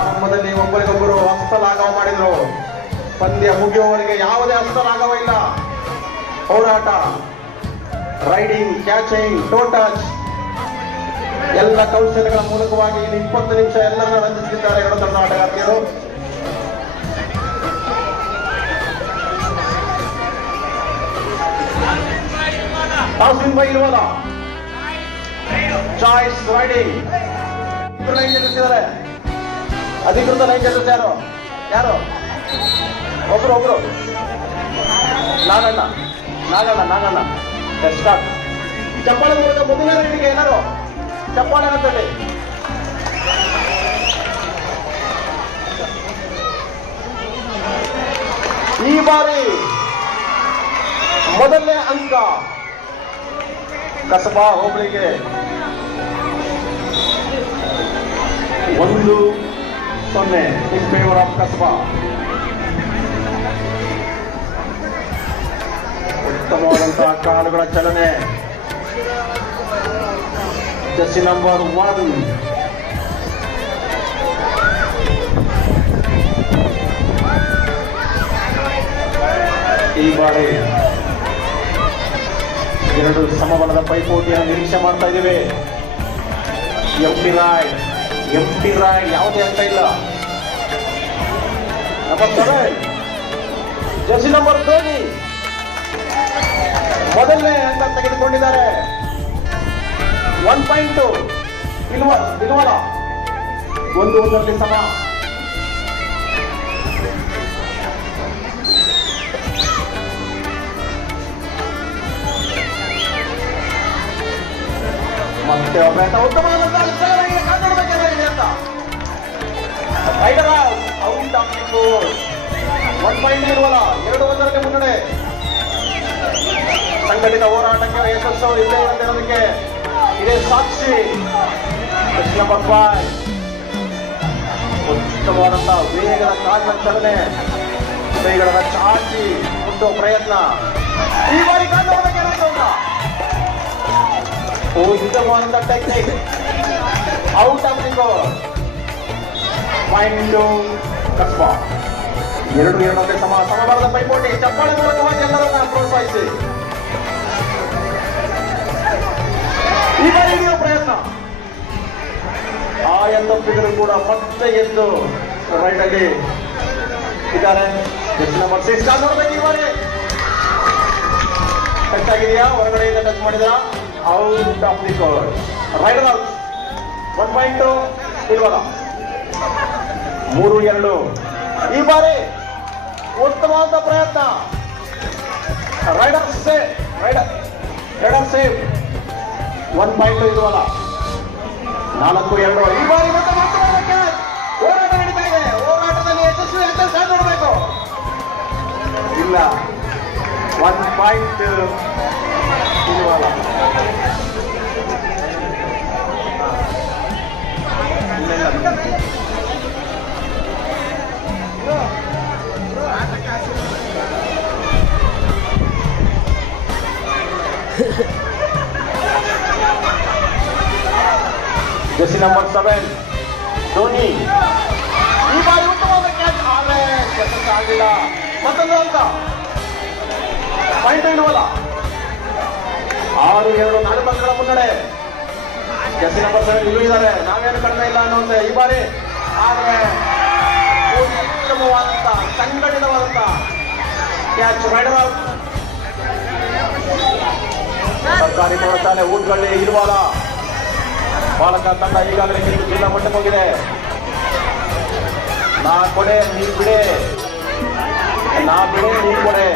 ಆರಂಭದಲ್ಲಿ ಒಬ್ಬರಿಗೊಬ್ಬರು ಹಸ್ತಲಾಘವ ಮಾಡಿದ್ರು. ಪಂದ್ಯ ಮುಗಿಯುವವರೆಗೆ ಯಾವುದೇ ಹಸ್ತಲಾಘವ ಇಲ್ಲ. ಹೋರಾಟ ರೈಡಿಂಗ್ ಕ್ಯಾಚಿಂಗ್ ಟೋಟಚ್ ಎಲ್ಲ ಕೌಶಲ್ಯಗಳ ಮೂಲಕವಾಗಿ ಇಲ್ಲಿ ಇಪ್ಪತ್ತು ನಿಮಿಷ ಎಲ್ಲರನ್ನ ರಂಜಿಸಿದ್ದಾರೆ ಎರಡು ತಂಡ ಆಟಗಾರ್ತಿಯರು ಟಾಸಿಂಗ್ ಬೈ ಚಾಯ್ಸ್ ರೈಡಿಂಗ್ ಗೆಲ್ಲಿಸಿದ್ದಾರೆ ಅಧಿಕೃತ ಲೈನ್ ಜಡ್ಜಸ್ ಯಾರು? ಯಾರು? ಒಬ್ರು ಒಬ್ರು. ನಾಗಣ್ಣ. ನಾಗಣ್ಣ ನಾಗಣ್ಣ. ಕಷ್ಟ ಚಪ್ಪಾಳೆ ಮೂಲಕ ಮೊದಲನೇ ರೈಡಿಗೆ ಏನಾರು ಚಪ್ಪಾಳೆ ಅಂತಲ್ಲಿ ಈ ಬಾರಿ ಮೊದಲನೇ ಅಂಕ ಕಸಬಾ ಹೋಬಳಿಗೆ. ಒಂದು ಸೊನ್ನೆ ಇನ್ ಫೇವರ್ ಆಫ್ ಕಸಬಾ ಉತ್ತಮವಾದಂತಹ ಕಾಲುಗಳ ಚಲನೆ. Jersey number one. ಈ ಬಾರಿ ಎರಡು ಸಮಬಲದ ಪೈಪೋಟಿಯನ್ನು ನಿರೀಕ್ಷೆ ಮಾಡ್ತಾ ಇದ್ದೇವೆ. M P Roy. M P Roy ಯಾವುದೇ ಅಂತ ಇಲ್ಲ ಜರ್ಸಿ ನಂಬರ್ ಧೋನಿ ಮೊದಲನೇ ಅಂತ ತೆಗೆದುಕೊಂಡಿದ್ದಾರೆ. ಒನ್ ಪಾಯಿಂಟ್ ಟು ಇಲ್ವಲ್ಲ ಒಂದು ಒಂದರಲ್ಲಿ ಸಮ. ಮತ್ತೆ ಒಬ್ಬ ಉತ್ತಮ ಉತ್ತಮವಾದ ಅಂತ ಔಟ್ ಆಫ್ ಒನ್ ಪಾಯಿಂಟ್ ಇರುವಲ್ಲ, ಎರಡು ಒಂದರಲ್ಲಿ ಮುನ್ನಡೆ. ಸಂಘಟಿತ ಹೋರಾಟಕ್ಕೆ ಯಶಸ್ಸು ಇಲ್ಲೇ ಇರೋದಕ್ಕೆ ಇದೇ ಸಾಕ್ಷಿ. ಕೃಷ್ಣ ಫೈವ್ ಉತ್ತಮವಾದಂತಹ ವೇಗದ ಕಾಲಿನ ಚಲನೆ ಕೈಗಳ ಚಾಚಿ ಮುಟ್ಟುವ ಪ್ರಯತ್ನ. ಈ ಬಾರಿ ಟೆಕ್ನಿಕ್ ಔಟ್ ಆಗಬೇಕು. ಪಾಯಿಂಟ್ ಕಸ್ಬ ಎರಡು ಎರಡಕ್ಕೆ ಸಮ ಸಮಬಾರದ ಪೈಪೋಟಿ, ಚಪ್ಪಾಳೆ ಮೂಲಕವಾಗಿ ಎಲ್ಲರನ್ನ ಪ್ರೋತ್ಸಾಹಿಸಿ. ಈ ಬಾರಿ ಇದೆಯೋ ಪ್ರಯತ್ನ. ಆ ಎತ್ತಪ್ಪಿಗರು ಕೂಡ ಮತ್ತೆ ಎದ್ದು ರೈಟ್ ಅಲ್ಲಿ ಇದ್ದಾರೆ. ನಂಬರ್ ಸಿಕ್ಸ್ ಕಾಲ್ ನೋಡ್ಬೇಕು ಈ ಬಾರಿ ಟಚ್ ಆಗಿದೆಯಾ? ಹೊರಗಡೆಯಿಂದ ಟಚ್ ಮಾಡಿದ್ರ? Out of the court right out one point ಇಲ್ವಲ್ಲ? ಮೂರು ಎರಡು. ಈ ಬಾರಿ ಉತ್ತಮವಾದ ಪ್ರಯತ್ನ. Raider say raider raider save one point ಇಲ್ವಲ್ಲ ನಾಲ್ಕು ಎರಡು. ಈ ಬಾರಿ ಹೋರಾಟ ನಡೀತಾ ಇದೆ. ಹೋರಾಟದಲ್ಲಿ ಯಶಸ್ವಿ ಅಂತ ಸಾಧ್ ಮಾಡಬೇಕು. ಇಲ್ಲ. ಒನ್ ಪಾಯಿಂಟ್ ಇಲ್ವಲ್ಲ ಇಲ್ಲ, ಜೆಸಿ ನಂಬರ್ ಸೆವೆನ್ ಧೋನಿ ಈ ಬಾರಿ ಉತ್ತಮವಾದ ಕ್ಯಾಚ್ ಆದರೆ ಯಶಸ್ಸು ಆಗಲಿಲ್ಲ ಮತ್ತೊಂದು ಅಂಕ ಪಾಯಿಂಟ್ ಇಡುವಲ್ಲ ಆರು ಎರಡು ನಾಲ್ಕು ಅಂಕಗಳ ನಂಬರ್ ಸೆವೆನ್ ಇಲ್ಲೂ ಇದ್ದಾರೆ ನಾವೇನು ಕಡಿಮೆ ಇಲ್ಲ ಅನ್ನುವಂತೆ ಈ ಬಾರಿ ಆದರೆ ಉತ್ತಮವಾದಂತ ಸಂಘಟಿತವಾದಂತಹ ಕ್ಯಾಚ್ ರೈಡರ್ ಸರ್ಕಾರಿ ಪ್ರೌಢಶಾಲೆ ಊಟಗಳಲ್ಲಿ ಇರುವಾಗ ಬಾಲಕ ತಂಡ ಈಗಾಗಲೇ ಗೆದ್ದು ಜಿಲ್ಲಾ ಮಟ್ಟ ಹೋಗಿದೆ. ನಾ ಕೊಡೆ, ನೀ ಬಿಡೆ. ನಾ ಬಿಡೆ, ನೀ ಕೊಡೆ.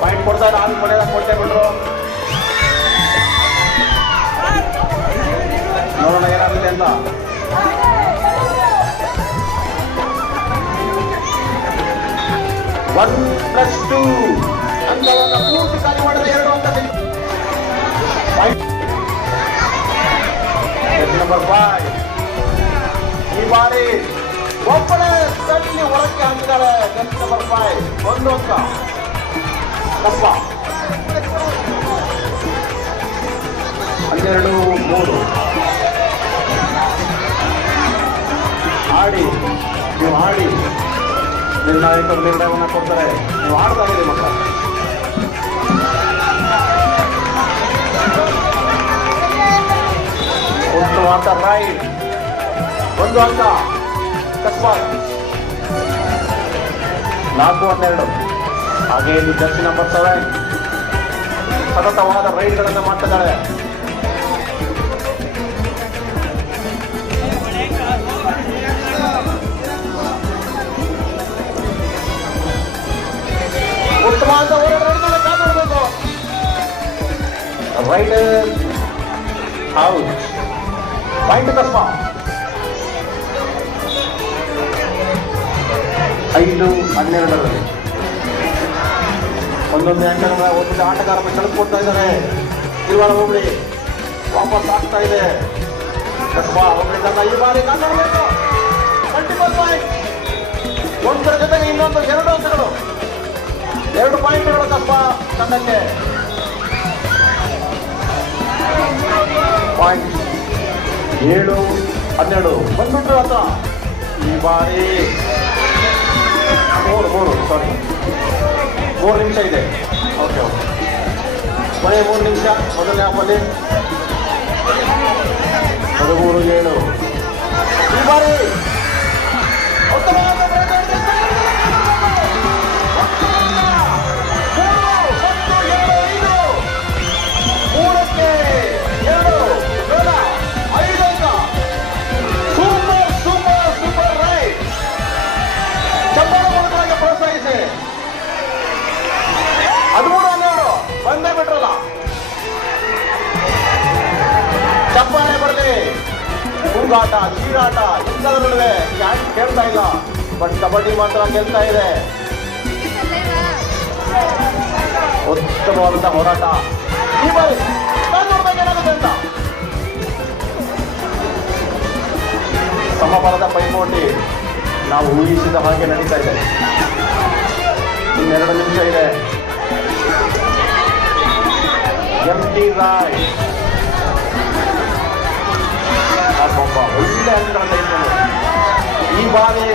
ಪಾಯಿಂಟ್ ಕೊಡ್ತಾ ನಾನು ಕೊಡೆ, ಕೊಟ್ಟೆ ಬಿಟ್ರು. ನೋಡೋಣ ಏನಾಗುತ್ತೆ ಅಂತ. ಒನ್ ಪ್ಲಸ್ ಟೂ ಅಂಕವನ್ನು ಪೂರ್ತಿ ಖಾಲಿ ಮಾಡಿದ ಎರಡು ಅಂಕ ನಂಬರ್ ಫೈವ್ ಈ ಬಾರಿ ಒಬ್ಬನೇ ತಳ್ಳಿ ಹೊರಕ್ಕೆ ಹಾಕಿದ್ದಾಳೆ ಗೆಸ್ಟ್ ನಂಬರ್ ಫೈವ್ ಒಂದು ಅಂಕ ಕಪ್ಪ ಹನ್ನೆರಡು ಮೂರು ಆಡಿ ನೀವು ಆಡಿ ನಿರ್ಣಾಯಕರು ನಿರ್ಣಯವನ್ನು ಕೊಡ್ತಾರೆ ನೀವು ಆಡ್ತಾ ಇದ್ದೀರಿ ಮಕ್ಕಳ ಒಂದು ಅಂತ ರೈಟ್ ಒಂದು ಅಂಕ ಅಕಸ್ಮಾತ್ ನಾಲ್ಕು ಹನ್ನೆರಡು ಹಾಗೆ ಇಲ್ಲಿ ಜರ್ಸಿ ನಂಬರ್ ಸತತವಾದ ರೈಡ್ಗಳನ್ನು ಮಾಡ್ತಿದ್ದಾಳೆ ಹೋರಾಟಗಳನ್ನು ಕಾಪಾಡಬೇಕು ರೈಡರ್ ಔಟ್ ಐದು ಹನ್ನೆರಡರಲ್ಲಿ ಒಂದೊಂದು ಎಂಟರ ಒಂದು ಆಟಗಾರನ ಕಳೆದುಕೊಡ್ತಾ ಇದ್ದಾರೆ ತಿರುವಾರ ಹೋಬಳಿ ವಾಪಸ್ ಆಗ್ತಾ ಇದೆ ಈ ಬಾರಿ ಕಾಪಾಡಬೇಕು ಮಲ್ಟಿಪಲ್ ಪಾಯಿಂಟ್ ಒಂದರ ಜೊತೆಗೆ ಇನ್ನೊಂದು ಎರಡು ಅಂಕಗಳು ಎರಡು ಪಾಯಿಂಟ್ಗಳು ಕಸ್ಬಾ ತಂಡಕ್ಕೆ. ಪಾಯಿಂಟ್ ಏಳು, ಹನ್ನೆರಡು. ಬಂದ್ಬಿಟ್ರು ಅಂತ ಈ ಬಾರಿ ಮೂರು ಮೂರು ಸಾರಿ ಮೂರು ನಿಮಿಷ ಇದೆ. ಓಕೆ ಓಕೆ ಕೊನೆ ಮೂರು ನಿಮಿಷ, ಮೊದಲನೇ ಆಪಲ್ಲಿ ಹದಿಮೂರು, ಏಳು. ಕೂಗಾಟ ಚೀರಾಟ ಇಂಥದ್ರ ನಡುವೆ ಕೇಳ್ತಾ ಇಲ್ಲ. ಬಟ್ ಕಬಡ್ಡಿ ಮಾತ್ರ ಗೆಲ್ತಾ ಇದೆ. ಉತ್ತಮವಾದಂತಹ ಹೋರಾಟ. ಈ ಬಾರಿ ಸಮಬಲದ ಪೈಪೋಟಿ ನಾವು ಊಹಿಸಿದ ಹಾಗೆ ನಡೀತಾ ಇದೆ. ಇನ್ನೆರಡು ನಿಮಿಷ ಇದೆ. ಎಂ ಟಿ ರಾಯ್ ಒಬ್ಬ ಒಳ್ಳೆ ಅಂಕಗಳ ತೆಗೆದುಕೊಂಡು ಈ ಬಾರಿ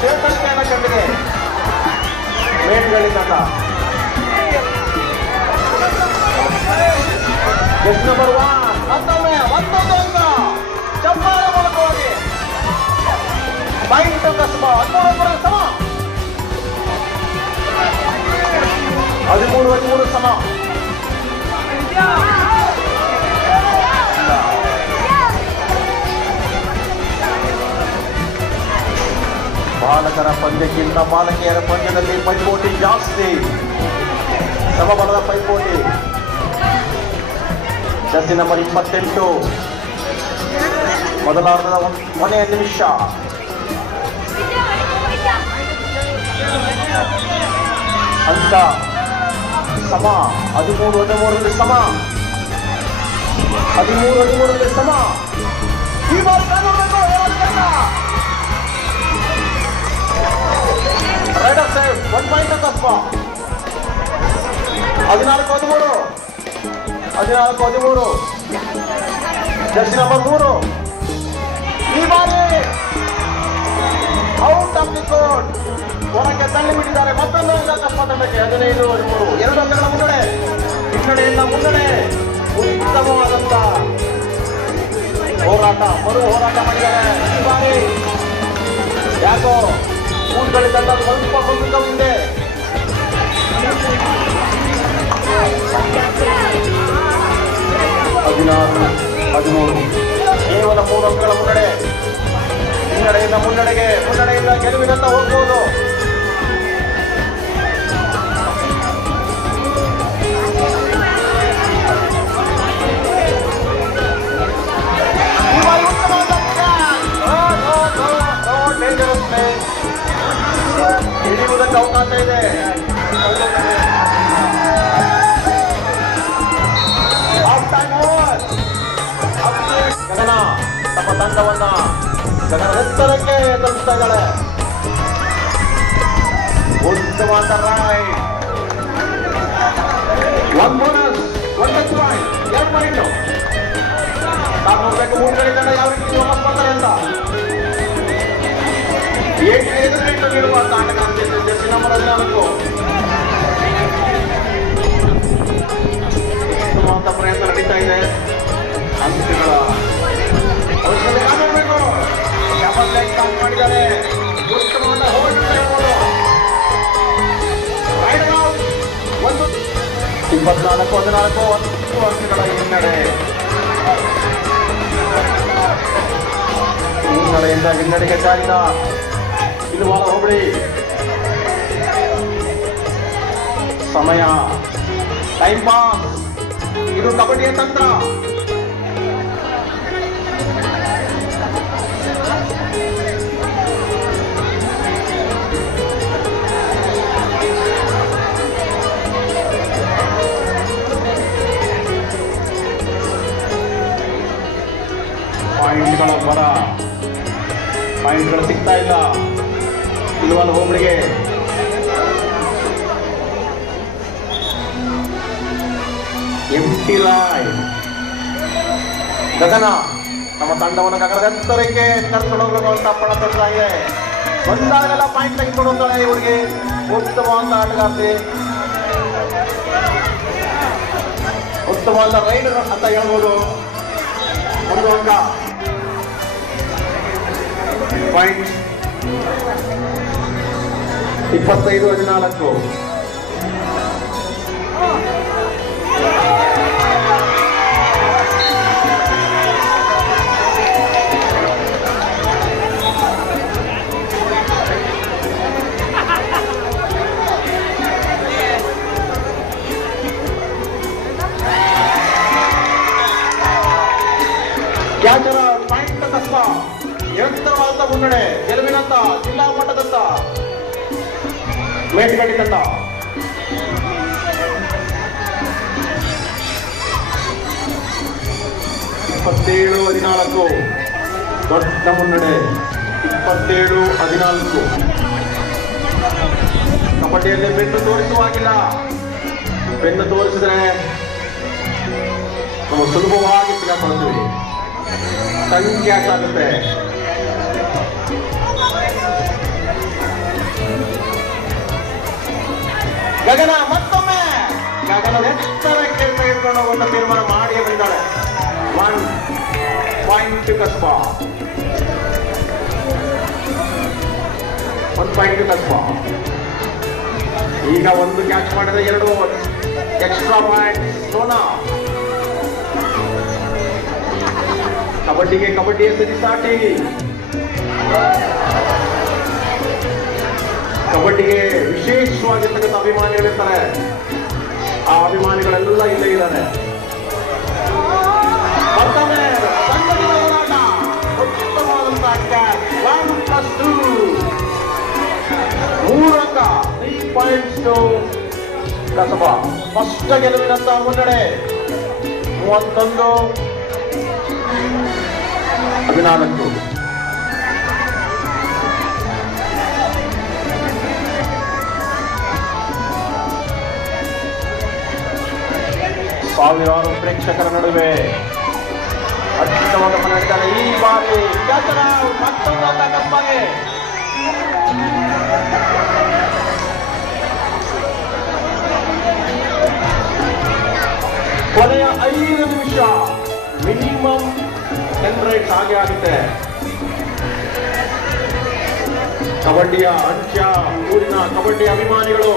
ಚೇತರಿಕೆಯನ್ನು ಕಂಡಿದೆ ಮೇಟ್ಗಳಿ ತಂಡ ಗೆಸ್ಟ್ ನಂಬರ್ ಒನ್ ಮತ್ತೊಮ್ಮೆ ಮತ್ತೊಂದು ಅಂಕ ಚಪ್ಪಾಳೆ ಮೂಲಕವಾಗಿ ಪಾಯಿಂಟ್ ಕಸಬ ಹದಿಮೂರು ಸಮ ಹದಿಮೂರು ಹದಿಮೂರು ಸಮ ಬಾಲಕರ ಪಂದ್ಯಕ್ಕಿಂತ ಬಾಲಕಿಯರ ಪಂದ್ಯದಲ್ಲಿ ಪೈಪೋಟಿ ಜಾಸ್ತಿ. ಸಮಬಲದ ಪೈಪೋಟಿ. ಜರ್ಸಿ ನಂಬರ್ ಇಪ್ಪತ್ತೆಂಟು. ಮೊದಲಾರ್ಧದ ಕೊನೆಯ ನಿಮಿಷ. ಅಂತ ಸಮ. ಹದಿಮೂರು, ಹದಿಮೂರರಲ್ಲಿ ಸಮ. ಹದಿಮೂರು, ಹದಿಮೂರರಲ್ಲಿ ಸಮ. ಈ ಬಾರಿ ರೈಡರ್ ಸೈಡ್ ಒನ್ ಪಾಯಿಂಟ್ ತಪ್ಪ ಹದಿನಾಲ್ಕು ಹದಿಮೂರು ಹದಿನಾಲ್ಕು ಹದಿಮೂರು ಜರ್ಸಿ ನಂಬರ್ ಮೂರು. ಈ ಬಾರಿ ಔಟ್ ಆಫ್ ದಿ ಕೋರ್ಟ್. ಹೊರಕ್ಕೆ ತಳ್ಳಿ ಬಿಟ್ಟಿದ್ದಾರೆ. ಮತ್ತೊಂದು ಅಂಕ ಕಪ್ಪ ತಂಡಕ್ಕೆ ಹದಿನೈದು, ಹದಿಮೂರು. ಎರಡು ಅಂಕಗಳ ಮುನ್ನಡೆ. ಹಿನ್ನಡೆಯಿಂದ ಮುನ್ನಡೆ. ಉತ್ತಮವಾದಂತ ಹೋರಾಟ, ಮರು ಹೋರಾಟ ಮಾಡಿದ್ದಾರೆ. ಈ ಬಾರಿ ಯಾಕೋ ಊರುಗಳಿ ಸ್ವಲ್ಪ ಮುಂದಕ್ಕೆ ಮುಂದೆ. ಹದಿನಾರು, ಹದಿಮೂರು. ಕೇವಲ ಮೂರು ಅಂಕಗಳ ಮುನ್ನಡೆ. ಮುನ್ನಡೆಯಿಂದ ಮುನ್ನಡೆಗೆ, ಮುನ್ನಡೆಯಿಂದ ಗೆಲುವಿನತ್ತ ಹೋಗ್ಬೋದು. ಹಿಡಿಯುವುದಕ್ಕೆ ಅವಕಾಶ ಇದೆ. ಗಗನ ತಮ್ಮ ತಂಡವನ್ನ ಗಗನ ಎತ್ತರಕ್ಕೆ ಉತ್ತಮವಾದ ಬೋನಸ್ ಎರಡು ಯಾವ ರೀತಿ ಪ್ರಯತ್ನ ನಡೀತಾ ಇದೆ ಉತ್ತಮವಾದ ಇಪ್ಪತ್ನಾಲ್ಕು ಹದಿನಾಲ್ಕು ಹತ್ತು ವರ್ಷಗಳ ಹಿನ್ನಡೆ ಹಿನ್ನಡೆಯಿಂದ ಹಿನ್ನಡೆಗೆ ಸಾಗಿದ ಇಳುವಾರ ಹೋಬಳಿ. ಸಮಯ. ಟೈಮ್ ಪಾಸ್ ಇದು ಕಬಡ್ಡಿಯ ತಂತ್ರ. ಪಾಯಿಂಟ್ಗಳ ಬರ ಪಾಯಿಂಟ್ಗಳು ಸಿಗ್ತಾ ಇಲ್ಲ. ಎಂಟಿ ಲೈನ್ ಗಗನ, ನಮ್ಮ ತಂಡವನ್ನು ಗಗನದ ಎತ್ತರಕ್ಕೆ ಕರ್ಕೊಂಡು ಹೋಗಬೇಕು ಪಣ ತೊಡಲಾಗಿದೆ ಬಂದಾಗೆಲ್ಲ ಪಾಯಿಂಟ್ ತೆಗೆದುಕೊಂಡು ಇವರಿಗೆ. ಉತ್ತಮವಾದ ಆಟಗಾರ್ತಿ. ಉತ್ತಮವಾದ ರೈಡರ್ ಅಂತ ಹೇಳ್ಬೋದು. ಒಂದು ಅಂಕ. ಪಾಯಿಂಟ್ ಇಪ್ಪತ್ತೈದು ಹದಿನಾಲ್ಕು. ಹದಿನಾಲ್ಕು. ಕಬಡ್ಡಿಯಲ್ಲಿ ಬೆನ್ನು ತೋರಿಸುವಾಗಿಲ್ಲ ಬೆನ್ನು ತೋರಿಸಿದ್ರೆ ನಾವು ಸುಲಭವಾಗಿ ಸಿಗಾಕೊಳ್ತೀವಿ ಸಂಖ್ಯೆ ಆಗುತ್ತೆ? ಗಗನ, ಮತ್ತೊಮ್ಮೆ. ಗಗನ ಎತ್ತರಕ್ಕೆ ತೆಗೆದುಕೊಂಡು ಒಂದು ತೀರ್ಮಾನ ಮಾಡಿ ಬಂದಿದ್ದಾಳೆ ಒನ್ ಪಾಯಿಂಟ್ ಕಸ್ಬ. ಪಾಯಿಂಟ್ ಕಸ್ಬ ಈಗ ಒಂದು ಕ್ಯಾಚ್ ಮಾಡಿದ ಎರಡು ಎಕ್ಸ್ಟ್ರಾ ಪಾಯಿಂಟ್ ಸೋನಾ. ಕಬಡ್ಡಿಗೆ ಕಬಡ್ಡಿಯ ಸರಿಸಾಟಿ ಕಬಡ್ಡಿಗೆ ವಿಶೇಷವಾಗಿರ್ತಕ್ಕಂಥ ಅಭಿಮಾನಿಗಳಿರ್ತಾರೆ. ಆ ಅಭಿಮಾನಿಗಳೆಲ್ಲ ಇಲ್ಲೇ ಇದ್ದಾರೆ. ಬರ್ತಾನೆ ಸಂಘಟನಾ ಹೋರಾಟ. ಉತ್ತಮವಾದಂತಹ ಮೂರು ಅಂಕ ತ್ರೀ ಪಾಯಿಂಟ್ಸ್ ಟು ಕಸಬ ಸ್ಪಷ್ಟ ಗೆಲುವಿನಂತಹ ಮುನ್ನಡೆ. ಮೂವತ್ತೊಂದು. ಹದಿನಾಲ್ಕು. ಸಾವಿರಾರು ಪ್ರೇಕ್ಷಕರ ನಡುವೆ ಅತ್ಯುತ್ತಮ ನಡೆದಿದ್ದಾರೆ ಈ ಬಾರಿ. ಮತ್ತೊಂದು ಕಪ್ಪಗೆ. ಕೊನೆಯ ಐದು ನಿಮಿಷ ಮಿನಿಮಮ್ ಟೆನ್ ರೈಟ್ಸ್ ಹಾಗೆ ಆಗುತ್ತೆ. ಕಬಡ್ಡಿಯ ಅಂತ್ಯ, ಊರಿನ ಕಬಡ್ಡಿ ಅಭಿಮಾನಿಗಳು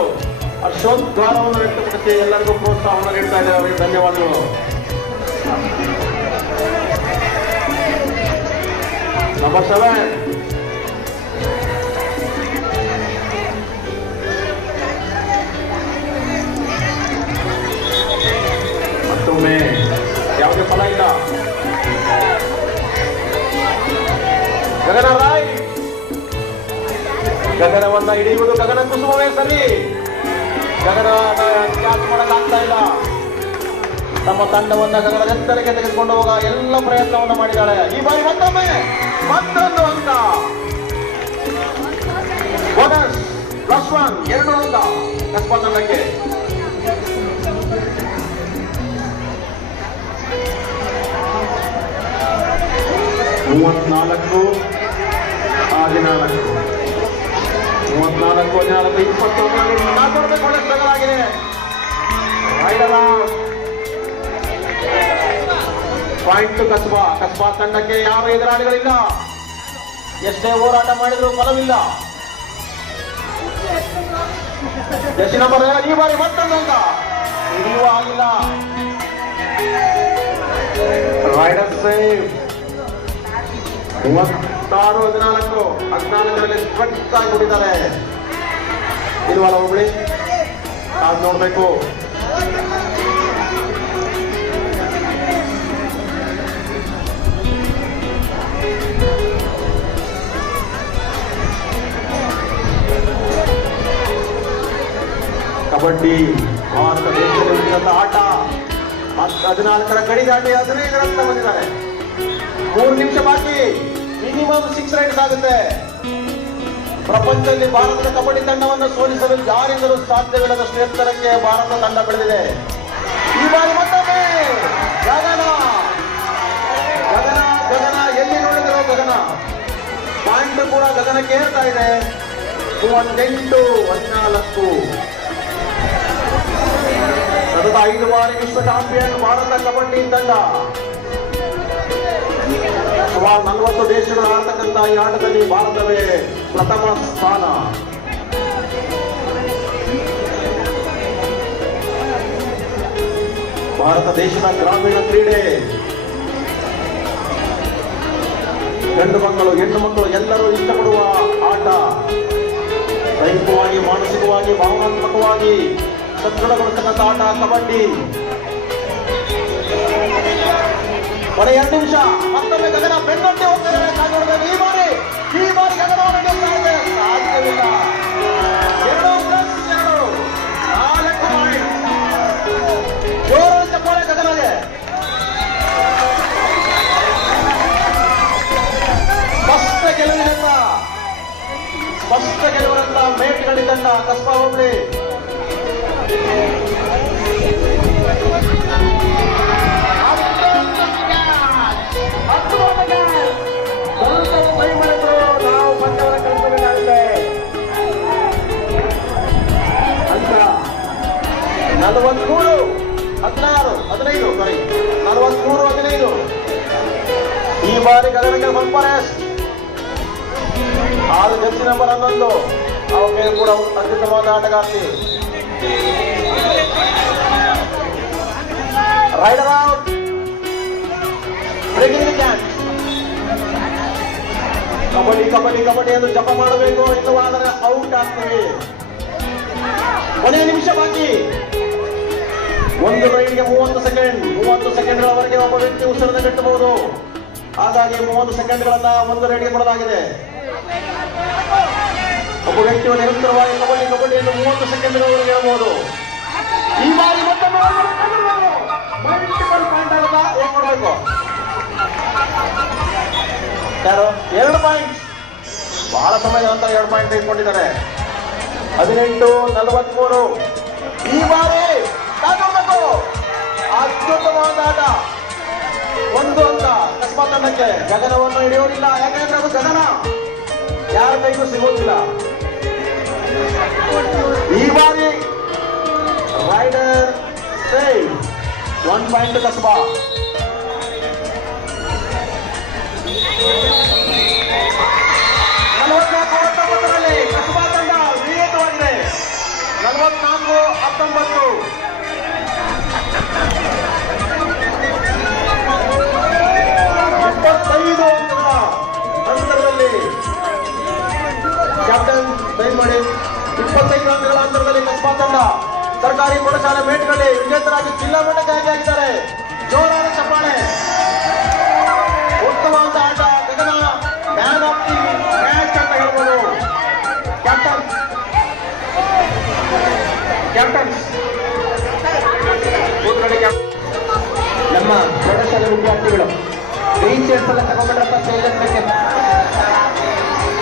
ಹರ್ಷೋದ್ಗಾರವನ್ನು ವ್ಯಕ್ತಪಡಿಸಿ ಎಲ್ಲರಿಗೂ ಪ್ರೋತ್ಸಾಹವನ್ನು ನೀಡ್ತಾ ಇದ್ದಾರೆ ಅವರಿಗೆ ಧನ್ಯವಾದಗಳು. ಸೆವೆನ್ ಗಗನವನ್ನ ಹಿಡಿಯುವುದು ಗಗನ ಕುಸುಮವೇ ಸರಿ. ಗಗನ ಕ್ಯಾಚ್ ಮಾಡಲಾಗ್ತಾ ಇಲ್ಲ. ತಮ್ಮ ತಂಡವನ್ನು ಗಗನದ ಎತ್ತರಕ್ಕೆ ತೆಗೆದುಕೊಂಡು ಹೋಗ ಎಲ್ಲ ಪ್ರಯತ್ನವನ್ನು ಮಾಡಿದ್ದಾಳೆ. ಈ ಬಾರಿ ಮತ್ತೊಮ್ಮೆ, ಮತ್ತೊಂದು ಅಂಕ ಬೋನಸ್ ಪ್ಲಸ್ ಒನ್ ಎರಡು ಅಂಕ ಕಸ್ಬಾ ತಂಡಕ್ಕೆ. ಮೂವತ್ನಾಲ್ಕು, ಹದಿನಾಲ್ಕು. ಮೂವತ್ನಾಲ್ಕು ಹದಿನಾಲ್ಕು ಇಪ್ಪತ್ತು ನಾಲ್ಕು ಆಗಿದೆ. Rider point ಕಸ್ಬಾ. ಕಸ್ಬಾ ತಂಡಕ್ಕೆ ಯಾವ ಎದುರಾಳಿಗಳಿಲ್ಲ? ಎಷ್ಟೇ ಹೋರಾಟ ಮಾಡಿದರೂ ಫಲವಿಲ್ಲ. ಎಷ್ಟು ನಂಬರ್ ಈ ಬಾರಿ ಮತ್ತೊಂದು ಅಂಕ. ಆಗಿಲ್ಲ ರೈಡರ್ ಸೇವ್ ಮೂವತ್ತಾರು ಹದಿನಾಲ್ಕು ಹದಿನಾಲ್ಕರಲ್ಲಿ ಸ್ಟ್ರಕ್ ಆಗಿ ಬಿಟ್ಟಿದ್ದಾರೆ ಇಲ್ವಲ್ಲ ಹುಬ್ಳಿ ಅದು ನೋಡ್ಬೇಕು ಕಬಡ್ಡಿ ಭಾರತ ದೇಶದಲ್ಲಿ ಉಳಿದಂತ ಆಟ ಹತ್- ಹದಿನಾಲ್ಕರ ಗಡಿ ದಾಟಿ ಹದಿನೈದರಂತ ಬಂದಿದ್ದಾರೆ ಮೂರು ನಿಮಿಷ ಬಾಕಿ ಮಿನಿಮಮ್ ಸಿಕ್ಸ್ ರೈಡ್ಸ್ ಆಗುತ್ತೆ. ಪ್ರಪಂಚದಲ್ಲಿ ಭಾರತದ ಕಬಡ್ಡಿ ತಂಡವನ್ನು ಸೋಲಿಸಲು ಯಾರಿಂದಲೂ ಸಾಧ್ಯವಿಲ್ಲದಷ್ಟು ಎತ್ತರಕ್ಕೆ ಭಾರತ ತಂಡ ಬೆಳೆದಿದೆ. ಈ ಬಾರಿ ಮತ್ತೊಮ್ಮೆ ಗಗನ. ಗಗನ ಗಗನ, ಎಲ್ಲಿ ನೋಡಿದ್ರು ಗಗನ. ಪಾಯಿಂಟ್ ಕೂಡ ಗಗನಕ್ಕೆ ಏರ್ತಾ ಇದೆ. ಮೂವತ್ತೆಂಟು, ಹದಿನಾಲ್ಕು. ಸತತ ಐದು ಬಾರಿ ವಿಶ್ವ ಚಾಂಪಿಯನ್ ಭಾರತ ಕಬಡ್ಡಿ ತಂಡ. ಸುಮಾರು ನಲವತ್ತು ದೇಶಗಳು ಆಡ್ತಕ್ಕಂಥ ಈ ಆಟದಲ್ಲಿ ಭಾರತವೇ ಪ್ರಥಮ ಸ್ಥಾನ. ಭಾರತ ದೇಶದ ಗ್ರಾಮೀಣ ಕ್ರೀಡೆ. ಗಂಡು ಮಕ್ಕಳು, ಹೆಣ್ಣು ಮಕ್ಕಳು ಎಲ್ಲರೂ ಇಷ್ಟಪಡುವ ಆಟ. ದೈಹಿಕವಾಗಿ, ಮಾನಸಿಕವಾಗಿ, ಭಾವನಾತ್ಮಕವಾಗಿ ಸದೃಢಗೊಳಿಸತಕ್ಕಂಥ ಆಟ ಕಬಡ್ಡಿ. ಕೊನೆ ಎರಡು ನಿಮಿಷ. ಮತ್ತೊಮ್ಮೆ ಗಗನ ಬೆನ್ನೊಂದಿ ಹೋಗ್ತಾರೆ ಕಾಯ್ದಿಡಬೇಕು ಈ ಬಾರಿ ಈ ಬಾರಿ ಗಗನವನ್ನು ಗೆಲ್ತಾ ಇದೆ. ಸಾಧ್ಯವಿಲ್ಲ. ಎರಡು ಎರಡು ನಾಲ್ಕು ಪಾಯಿಂಟ್. ಜೋರು ಚಪ್ಪಾಳೆ ಗಗನಗೆ. ಸ್ಪಷ್ಟ ಸ್ಪಷ್ಟ ನಲವತ್ಮೂರು ಹದಿನಾರು ಹದಿನೈದು ಸಾರಿ ನಲವತ್ಮೂರು ಹದಿನೈದು ಈ ಬಾರಿ ಗಗನಕ್ಕೆ ಬಂಪರೆಸ್ಟ್ ಆರು ಜರ್ಸಿ ನಂಬರ್ ಹನ್ನೊಂದು ಅವಕ್ಕೆ ಕೂಡ ಅತ್ಯುತ್ತಮವಾದ ಆಟಗಾರ್ತಿ raider out breaking the catch kabaddi kabaddi kabaddi ಎಂದು ಜಪ ಮಾಡಬೇಕು ಇಲ್ಲವಾದರೆ ಔಟ್ ಆಗ್ತೀವಿ ಕೊನೆಯ ನಿಮಿಷ ಬಾಕಿ. ಒಂದು ರೈಡ್ಗೆ ಮೂವತ್ತು ಸೆಕೆಂಡ್, ಮೂವತ್ತು ಸೆಕೆಂಡ್ಗಳವರೆಗೆ ಒಬ್ಬ ವ್ಯಕ್ತಿ ಉಸಿರನ್ನು ಕಟ್ಟಬಹುದು ಹಾಗಾಗಿ ಮೂವತ್ತು ಸೆಕೆಂಡ್ಗಳನ್ನ ಒಂದು ರೈಡ್ಗೆ ಕೊಡಲಾಗಿದೆ. ಒಬ್ಬ ವ್ಯಕ್ತಿಯು ನಿರಂತರವಾಗಿ ಕಬಡ್ಡಿ ಕಬಡ್ಡಿ ಎಂದು ಮೂವತ್ತು ಸೆಕೆಂಡ್ಗಳವರೆಗೆ ಹೇಳಬಹುದು ಈ ಬಾರಿ ಮತ್ತೊಮ್ಮೆ ಏನ್ ಮಾಡಬೇಕು? ಯಾರು? ಎರಡು ಪಾಯಿಂಟ್ ಬಹಳ ಸಮಯ ಅಂತ ಎರಡು ಪಾಯಿಂಟ್ ತೆಗೆದುಕೊಂಡಿದ್ದಾರೆ. ಹದಿನೆಂಟು, ನಲವತ್ಮೂರು. ಈ ಬಾರಿ ಅತ್ಯುತ್ತಮವಾದ ಆಟ. ಒಂದು ಅಂತ. ಕಸ್ಬಾ ತಂಡಕ್ಕೆ ಗಗನವನ್ನು ಹಿಡಿಯೋದಿಲ್ಲ ಯಾಕಂದ್ರೆ ಅದು ಗಗನ. ಯಾರ ಕೈಗೂ ಸಿಗೋದಿಲ್ಲ ಈ ಬಾರಿ ರೈಡರ್ ಸೇವ್ ಒನ್ ಪಾಯಿಂಟ್ ಕಸ್ಬಾ. ಹತ್ತೊಂಬತ್ತು. ಇಪ್ಪತ್ತೈದು ಅಂತರದಲ್ಲಿ. ಕ್ಯಾಪ್ಟನ್ ಸೈನ್ ಮಾಡಿ ಇಪ್ಪತ್ತೈದು ಅಂಕಗಳ ಅಂತರದಲ್ಲಿ ಕಸ್ಬಾ ತಂಡ. ಸರ್ಕಾರಿ ಪ್ರೌಢಶಾಲೆ ಮೇಟ್ಗಳಲ್ಲಿ ವಿಜೇತರಾಗಿ ಜಿಲ್ಲಾ ಮಟ್ಟಕ್ಕೆ ಆಯ್ಕೆಯಾಗಿದ್ದಾರೆ. ಜೋರಾದ ಚಪ್ಪಾಳೆ. ಕ್ಯಾಪ್ಟನ್ ನಮ್ಮ ಪ್ರೌಢಶಾಲೆ ವಿದ್ಯಾರ್ಥಿಗಳು ಗ್ರೀನ್ ಚೇರ್ಸ್ ಎಲ್ಲ ತಗೊಂಡ್ಬಿಟ್ರಪ್ಪ ಅಂಚೆ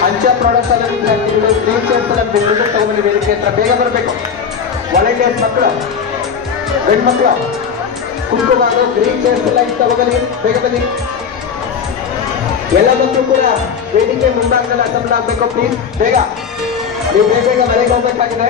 ಅಂಚ ಪ್ರೌಢಶಾಲೆ ವಿದ್ಯಾರ್ಥಿಗಳು ಗ್ರೀನ್ ಚೇರ್ಸ್ ಎಲ್ಲ ಬೆಂಗಳೂರು ತಗೊಂಡು ವೇದಿಕೆ ಹತ್ರ. ಬೇಗ ಬರಬೇಕು. ವಾಲಂಟಿಯರ್ಸ್ ಮಕ್ಕಳು? ಹೆಣ್ಮಕ್ಳು ಕುಂಕುಮಾರು ಗ್ರೀನ್ ಚೇರ್ಸ್ ಎಲ್ಲ ಇತ್ತು ಬೇಗ ಬನ್ನಿ. ಎಲ್ಲ ಮಕ್ಕಳು ಕೂಡ ವೇದಿಕೆ ಮುಂಭಾಗದಲ್ಲಿ ಅಸೆಂಬ್ಲ್ ಆಗಬೇಕು. ಪ್ಲೀಸ್ ಬೇಗ. ನೀವು ಬೇಗ ಬೇಗ ಮನೆಗೆ ಹೋಗ್ಬೇಕಾಗಿದೆ.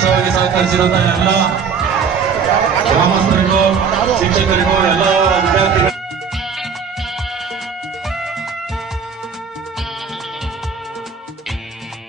ಪರೋಕ್ಷವಾಗಿ ಸಹಕರಿಸಿರುವಂತಹ ಎಲ್ಲ ಗ್ರಾಮಸ್ಥರಿಗೂ ಶಿಕ್ಷಕರಿಗೂ ಎಲ್ಲ ವಿದ್ಯಾರ್ಥಿಗಳು